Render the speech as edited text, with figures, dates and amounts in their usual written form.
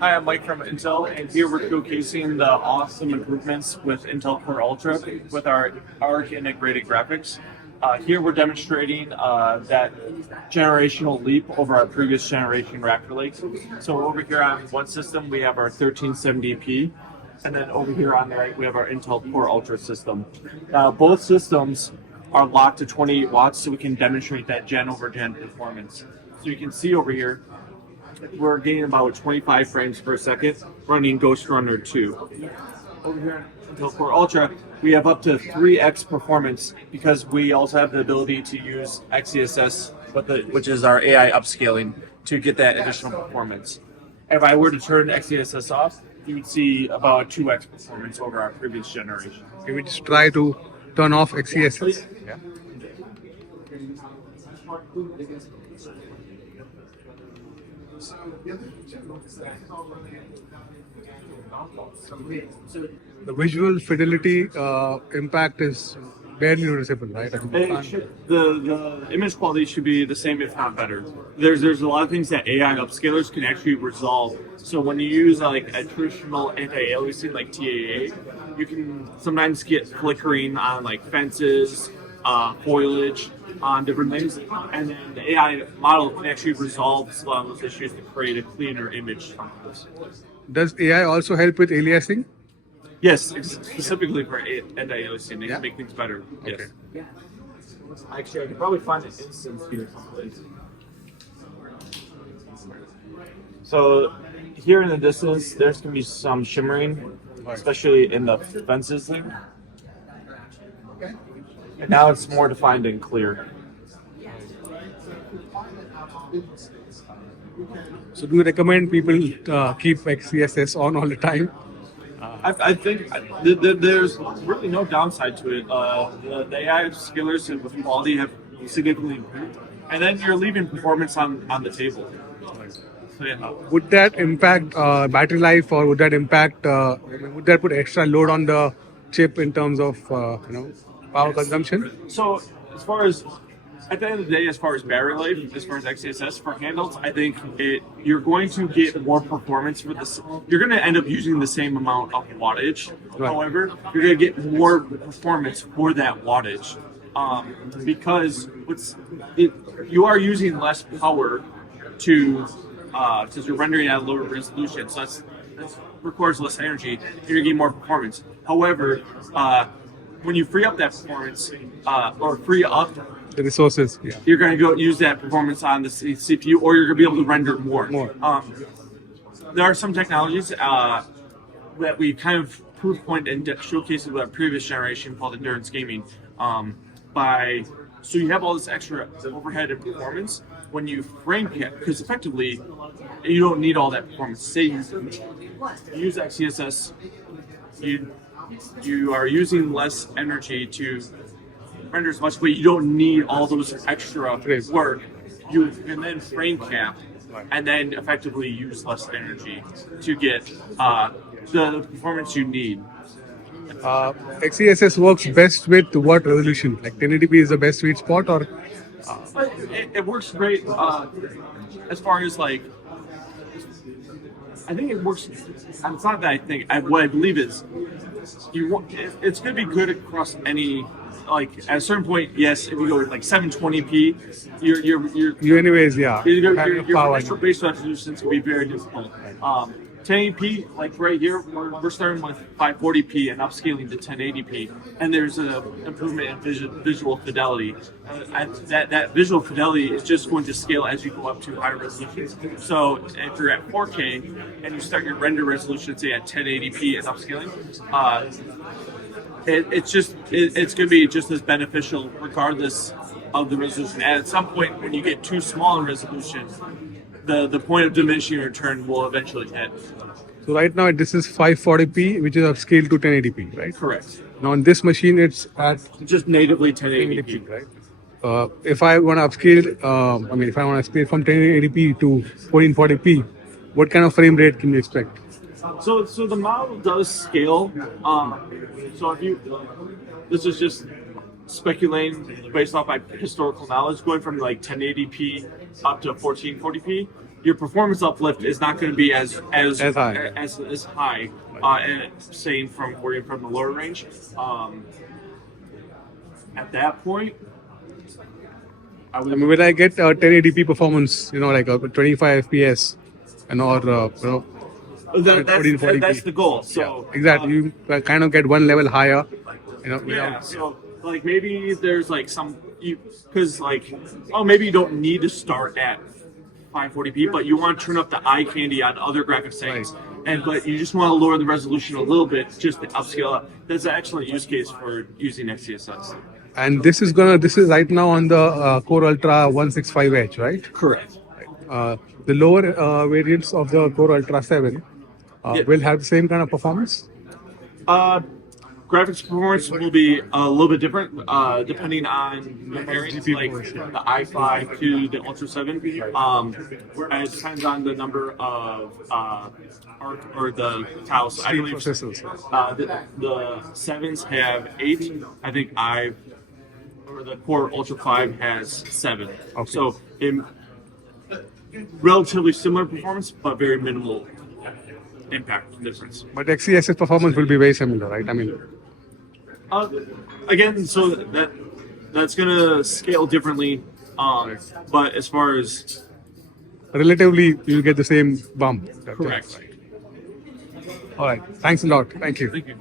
Hi, I'm Mike from Intel, and here we're showcasing the awesome improvements with Intel Core Ultra with our ARC integrated graphics. Here we're demonstrating that generational leap over our previous generation Raptor Lakes. So over here on one system we have our 1370p, and then over here on the right we have our Intel Core Ultra system. Now both systems are locked to 28 watts, so we can demonstrate that gen over gen performance. So you can see over here we're getting about 25 frames per second running Ghost Runner 2. Over here in Intel Core Ultra, we have up to 3x performance because we also have the ability to use XeSS, which is our AI upscaling, to get that additional performance. If I were to turn XeSS off, you would see about 2x performance over our previous generation. Can we just try to turn off XeSS? Yeah. The visual fidelity impact is barely noticeable, right? The image quality should be the same, if not better. There's a lot of things that AI upscalers can actually resolve. So when you use like a traditional anti-aliasing like TAA, you can sometimes get flickering on like fences, foliage, on different things, and then the AI model can actually resolve a lot of those issues to create a cleaner image. Does AI also help with aliasing? Yes, specifically for anti-aliasing, they can make things better. Yes. Okay. Actually, I could probably find an instance here someplace. So here in the distance, there's going to be some shimmering, especially in the fences thing. And now it's more defined and clear. So do you recommend people keep XeSS on all the time? I think there's really no downside to it. The AI scalers with quality have significantly improved, and then you're leaving performance on the table. So, yeah. Would that impact battery life, or would that impact? Would that put extra load on the chip in terms of power consumption? So as far as at the end of the day, as far as battery life, as far as XeSS for handles, I think you're going to get more performance for this. You're going to end up using the same amount of wattage. Right. However, you're going to get more performance for that wattage because you are using less power because you're rendering at a lower resolution. So that requires less energy. You're going to get more performance. However, when you free up that performance or free up the resources, you're going to go use that performance on the CPU, or you're going to be able to render more. There are some technologies that we kind of proof point and showcased with our previous generation called endurance gaming. So you have all this extra overhead and performance when you frame cap, because effectively you don't need all that performance. Say you use XeSS, you are using less energy to render as much, but you don't need all those extra work. You can then frame cap and then effectively use less energy to get the performance you need. XeSS works best with what resolution? Like 1080p is the best sweet spot, or? It works great as far as like. I think it works. It's not that I think. What I believe is, it's going to be good across any. Like at a certain point, yes. If you go with like 720p, you anyways, yeah. Your base resolution is going to be very difficult. 1080p, like right here, we're starting with 540p and upscaling to 1080p, and there's an improvement in visual fidelity. That visual fidelity is just going to scale as you go up to higher resolutions. So if you're at 4K and you start your render resolution, say at 1080p and upscaling, it's going to be just as beneficial regardless of the resolution. And at some point, when you get too small in resolution, the point of diminishing return will eventually hit. So right now this is 540p, which is upscaled to 1080p, right? Correct. Now on this machine, it's at just natively 1080p, right? If I want to upscale, if I want to upscale from 1080p to 1440p, what kind of frame rate can you expect? So the model does scale. So this is just speculating based off my historical knowledge, going from like 1080p up to 1440p. your performance uplift is not going to be as As high. as high. And saying from where you're from the lower range, at that point, I I would. mean, when I get 1080p performance, like 25 FPS, or That's 1440p. the goal. So Exactly. You kind of get one level higher, Yeah, without, so like maybe there's like some because like maybe you don't need to start at 540p, but you want to turn up the eye candy on other graphic settings, but you just want to lower the resolution a little bit just to upscale up. That's an excellent use case for using XCSS. And this is right now on the Core Ultra 165H, right? Correct. The lower variants of the Core Ultra 7 Yeah. will have the same kind of performance. Graphics performance will be a little bit different depending on the variants, like the i5 to the Ultra 7. And it depends on the number of ARC or the tiles. I believe Processors. the 7s have 8. I think the Core Ultra 5 has 7. Okay. So relatively similar performance, but very minimal impact difference. But XCSS performance will be very similar, right? I mean, Again, so that's gonna scale differently. But as far as relatively, you'll get the same bump. correct. All right. Thanks a lot. Thank you. Thank you.